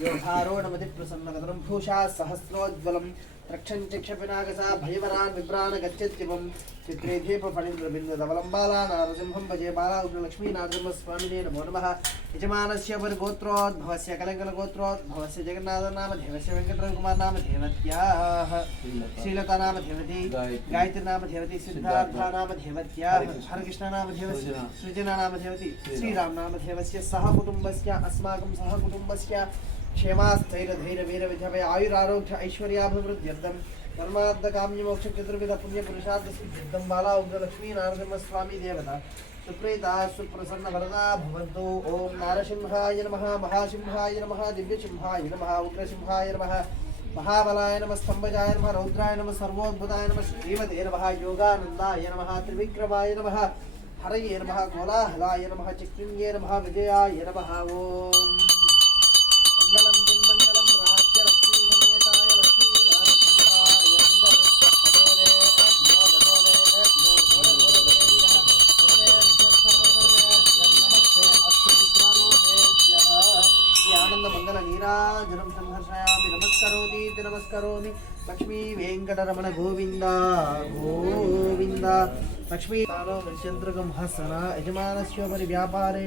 योधारोणमति प्रसन्नकतरं भूषा सहस्रोज्ज्वलं रक्षं चक्षपिनागसा भयवरान् विभ्रान् गच्छत्यवं चित्रे दीपफणिन्द्रबिन्दधवलं बाला नारसिंहं भजे बाला उग्रलक्ष्मी नारसिंहस्वामिने नमो नमः यजमानस्य परिगोत्रोद्भवस्य कलङ्कलगोत्रोद्भवस्य जगन्नाथनामधेवस्य वेङ्कटरविकुमारनामधेवत्याः श्रीलता नाम गायत्री नाम सिद्धार्था नाम हरकृष्ण देवस्य, सृजना नाम देवती, श्रीराम नाम देवस्य सह कुटुम्बस्य अस्माकं सह कुटुम्बस्य आयुरारोग्य ऐश्वर्याभिवृद्ध्यर्थं। సిద్ధం కర్మార్థకామ్యమోక్షం చతుర్విధ పుణ్యపురుషార్థ సిద్ధం బాలా ఉగ్రలక్ష్మీ నారసింహస్వామి దేవత సుప్రీతా సుప్రసన్న వరదా భవంతు ఓం నారసింహాయ నమ మహాసింహాయ నమ దివ్యసింహాయ నమ ఉగ్రసింహాయ నమ మహాబలాయ నమ స్తంభజాయ నమ రౌద్రాయ నమ సర్వోద్భుతాయ నమ శ్రీమతే నమ యోగానందాయ నమ త్రివిక్రమాయ నమ హరయే నమ కోలాహలాయ నమ చిక్లింగే నమ విజయాయ నమ ఓం క్షీరాజనం సంహర్షయామి నమస్కరోతి నమస్కరోమి. లక్ష్మీ వెంకటరమణ గోవింద గోవింద. లక్ష్మీ మృత్యంతృకం హసన యజమానస్యోపరి వ్యాపారే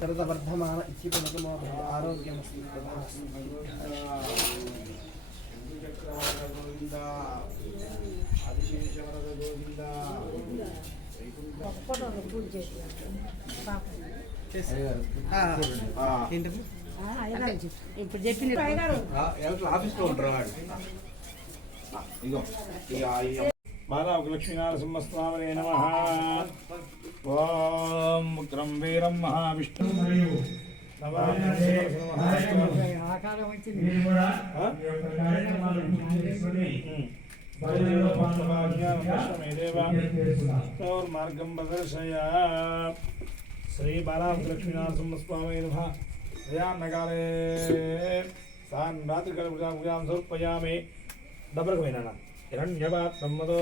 తరతవర్ధమాన ఇచ్చిపలకమో ఆరోగ్యమస్తి గోవింద అభిషేషవరద ఏంటమ్మా ఇప్పుడు చెప్పిన ఆఫీస్లో ఉంటారు వాడు నమ ఓం ఉగ్రం వీరం మహావిష్ణు మార్గం ప్రదర్శయ శ్రీ బాలాలక్ష్మీనారసింహస్వామి నమ. ಶ್ರೇಯಾಂಧಕಾಲೇ ಸಾನ್ ರಾತ್ರಿಗಳ ಪೂಜಾಂ ಪೂಜಾಂ ಸಮರ್ಪಯಾಮಿ ಡಬರ್ಗವೇನ ಹಿರಣ್ಯವಾತ್ಮದೋ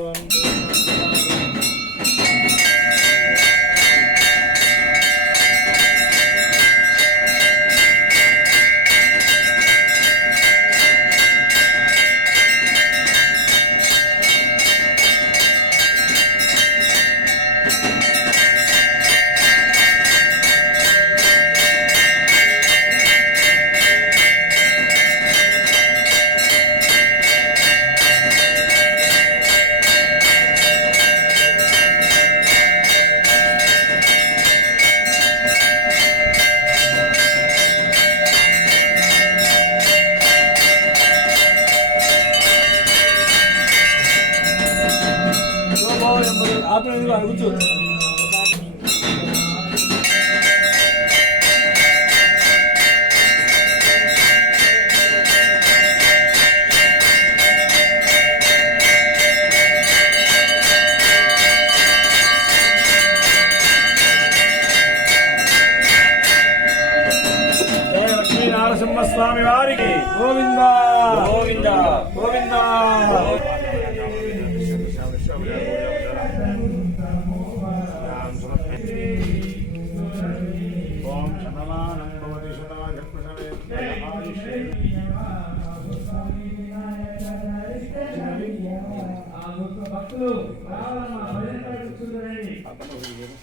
భక్తులు రావాలమ్మా భజన కూర్చుంటారండి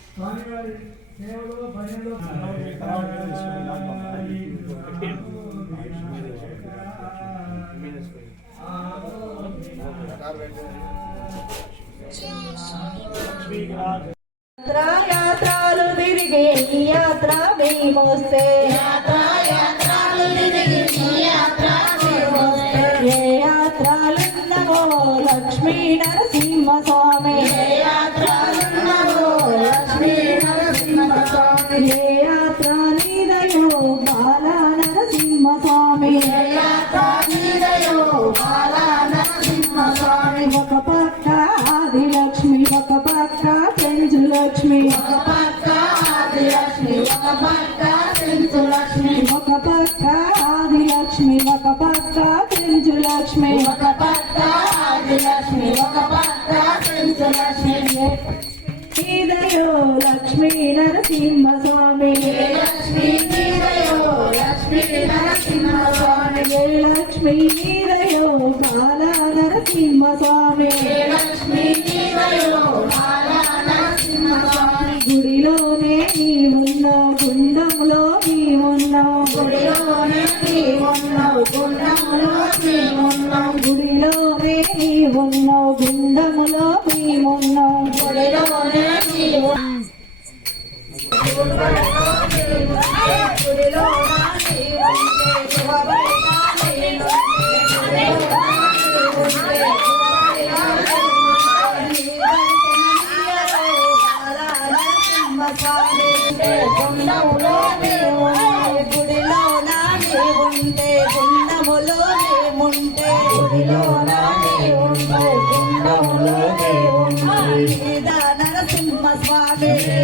స్వామివారి సేవలో భజనలో యాత్రలు తిరిగే ఈ యాత్ర మేమొస్తే ఏ యాత్ర నీదయో బాల నరసింహ స్వామి ఒక పక్క ఆది లక్ష్మి ఒక పక్క పెంచు లక్ష్మి ఒక పక్క ఆది లక్ష్మి ఒక పక్క పెంచు లక్ష్మి ఒక పక్క ఆది లక్ష్మి ఒక పక్క పెంచు లక్ష్మి ఒక పక్క ఆది లక్ష్మి ఒక పక్క పెంచు లక్ష్మి నీదయో లక్ష్మీ నరసింహ స్వామి లక్ష్మీ నీదయో లక్ష్మీ నరసింహ స్వామి లక్ష్మీ నీరయో స్వామి గుడిలోనే గుడిలోనే నీవున్నావు గుండంలో నీవున్నావు గుడిలోనే నీవున్నావు గుండములో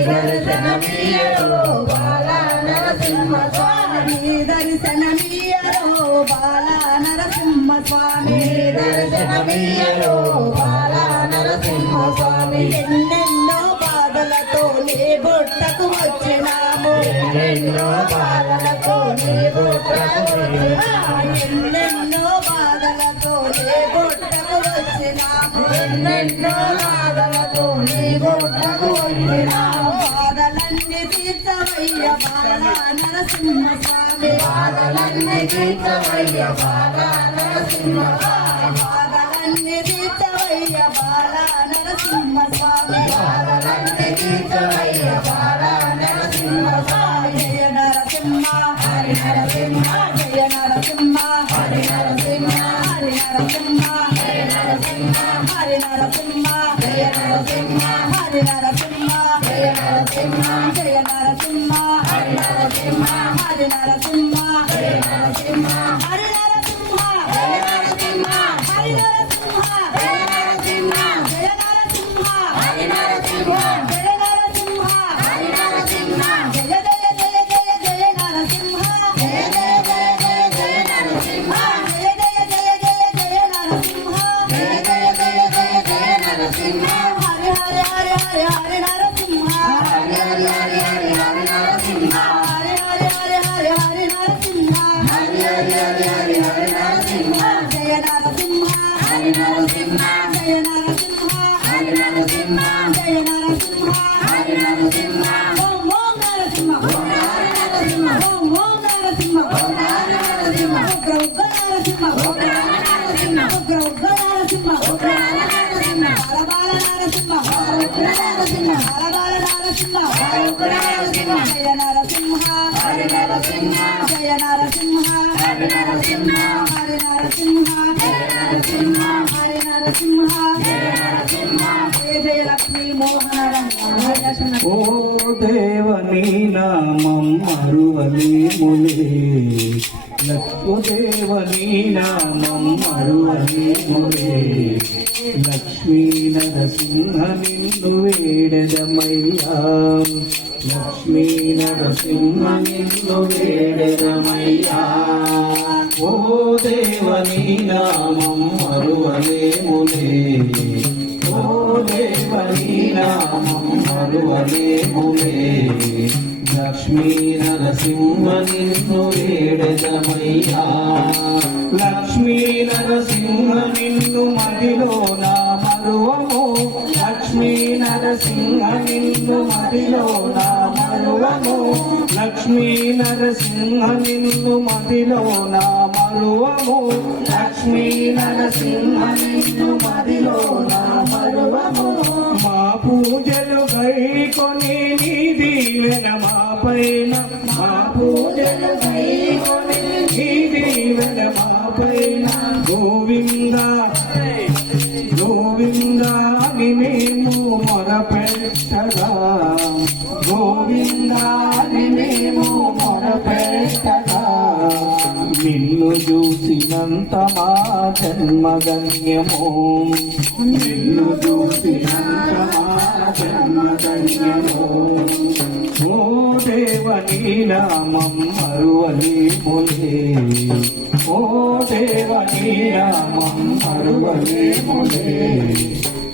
దర్శనమీయరో బాల నరసింహ స్వామి. దర్శనమీయరో బాల నరసింహ స్వామి. దర్శనమీయరో బాల నరసింహ స్వామి. ఎన్నెన్నో బుట్టకు వచ్చినాము. ఎన్నెన్నో బాధలతో నీ బుట్టకు ఎన్నెన్నో బాధలతో నీ బుట్టకు వచ్చినాము. ఎన్నెన్నో బాధలతో నీ బుట్టకు వచ్చినాము. బాధలన్నీ తీర్చవయ్య బాల నరసింహ స్వామి బాధలన్నీ తీర్చవయ్య బాల నరసింహ బాధలన్నీ తీర్చవయ్య బాల నరసింహ స్వామి బాధలన్నీ తీర్చవయ్య బాల నరసింహ స్వామి నరసింహ జయ జయ లక్ష్మీ మోహన ఓ దేవని నామం మరువలేములే లక్ష్మో దేవని నామం మరువలేములే లక్ష్మీ నరసింహ నిన్ను వేడదమయ్యా. లక్ష్మీ నరసింహ నిన్ను వేడదమయ్యా. ఓ దేవని నామం మరువలేములే ఓ దేవని నామం మరువలేములే లక్ష్మీ నరసింహ నిన్ను వేడదమయ్యా. లక్ష్మీ నరసింహ నిన్ను మదిలో నా మరువము. లక్ష్మీ నరసింహ నిన్ను మదిలో నా మరువము. లక్ష్మీ నరసింహ నిన్ను మదిలో నా మరువము లక్ష్మీ నరసింహ నిన్ను మదిలో నా మరువము మా పూజలు గైకొని నీ దీవెన మా పైన. మా పూజలు గైకొని నీ దీవెన మా పైన. జన్మగణ్యము నిన్ను చూసినంత మా జన్మగణ్యము ఓ దేవని నామం మరువలేములే. ఓ దేవని నామం మరువలేములే.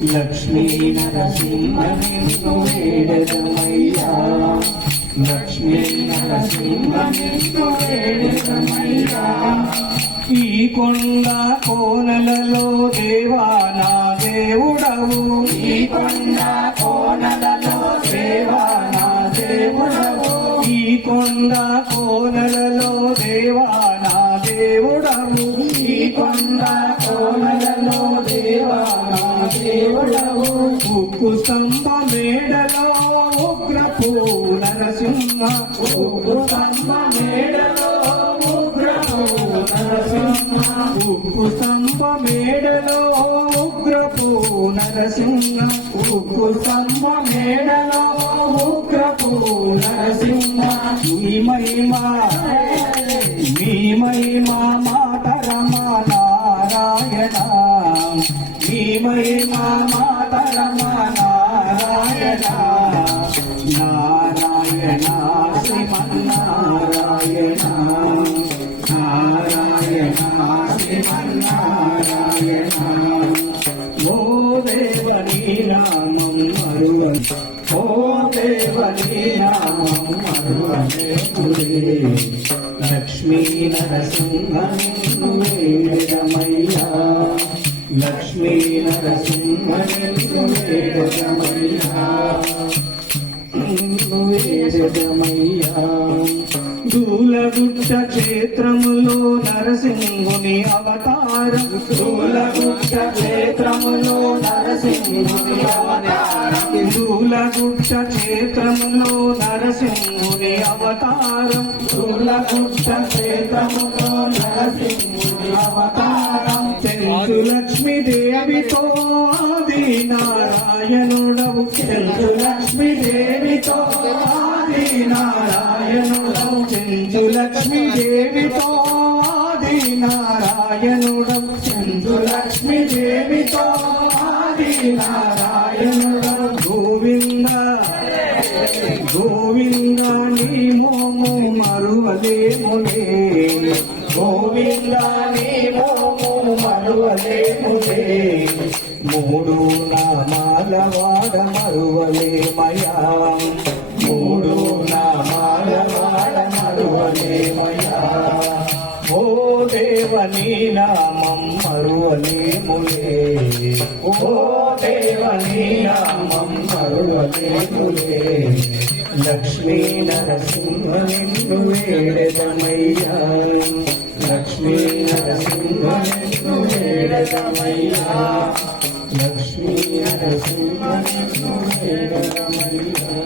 లక్ష్మీ నరసింహ నిన్ను వేడదమయ్యా. లక్ష్మీ నరసింహ నిన్ను వేడదమయ్యా. ఈ కొండ కోనలలో దేవానా దేవుడవు. ఈ కొండ కోనలలో దేవానా దేవుడవు. ఈ కొండ కోనలలో దేవానా దేవుడవు. ఈ కొండ కోనలలో దేవానా దేవుడవు. ఉక్కు స్తంభ మేడలో ఉగ్రపు నరసింహ. ఉక్కు స్తంభ మేడలో ఉక్కు సంప మేడలో ఉగ్రపు నరసింహ ఉక్కు సంప మేడలో ఉగ్రపు నరసింహ. మీ మహిమా మీ మహిమా మాతరమా నారాయణ. మీ మహిమా లక్ష్మీ నరసింహమయ్యా వేదమయ్యా లక్ష్మీ నరసింహ వేదమయ్యా క్షేత్రములో నరసింహుని అవతారం. దూలగుట్ట క్షేత్రములో నరసింహుని అవతారం. దూలగుట్ట క్షేత్రములో నరసింహుని అవతారం. దూలగుట్ట క్షేత్రములో నరసింహుని అవతారం. తెలుసు లక్ష్మీదేవితో ఆది నారాయణుడవు. తెలుసు లక్ష్మీదేవితో నారాయణుడం నారాయణుడవు లక్ష్మి దేవితో ఆది నారాయణుడం గోవింద. గోవింద నీ మోము మరువలేములే గోవింద నీ మోము మరువలేములే మూడు నామాల వాడ మరువలేమయా. దేవని నామం మరువలేములే ఓ దేవని నామం మరువలేములే లక్ష్మీ నరసింహ నిన్ను వేడదమయ్యా లక్ష్మీ నరసింహ నిన్ను వేడదమయ్యా లక్ష్మీ నరసింహ నిన్ను వేడదమయ్యా